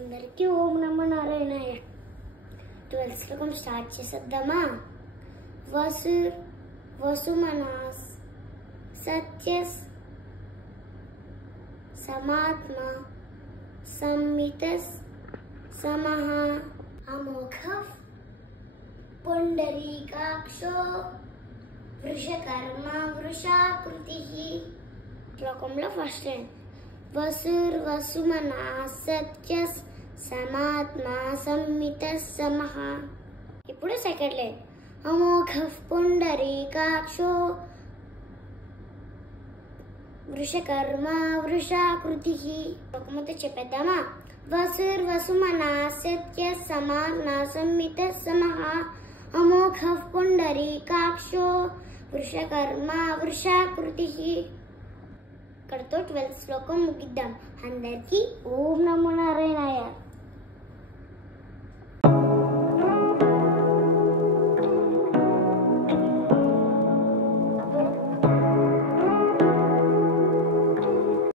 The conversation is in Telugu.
అందరికీ ఓం నమో నారాయణాయ. 12th శ్లోకం స్టార్ట్ చేసేద్దామా? వసుమనాస్ సత్యస్ సమాత్మ సంమితస్ సమః అమోఘః పుండరీకాక్షో వృషకర్మ వృషాకృతిః. శ్లోకంలో ఫస్ట్ లైన్ వసుమనాస్ సత్యస్ సమాత్మ సంమితస్ సమః. ఇప్పుడు సెకండ్ లైన్ అమోఘః పుండరీకాక్షో వృషకర్మ వృషాకృతిః. శ్లోకముతో చెప్పేద్దామా? వసుమనాస్ సత్యస్ సమాత్మ సంమితస్ సమః అమోఘః పుండరీకాక్షో వృషకర్మ వృషాకృతిః. ఇక్కడతో 12th శ్లోకం ముగిద్దాం. అందరికీ ఓం నమో నారాయణ.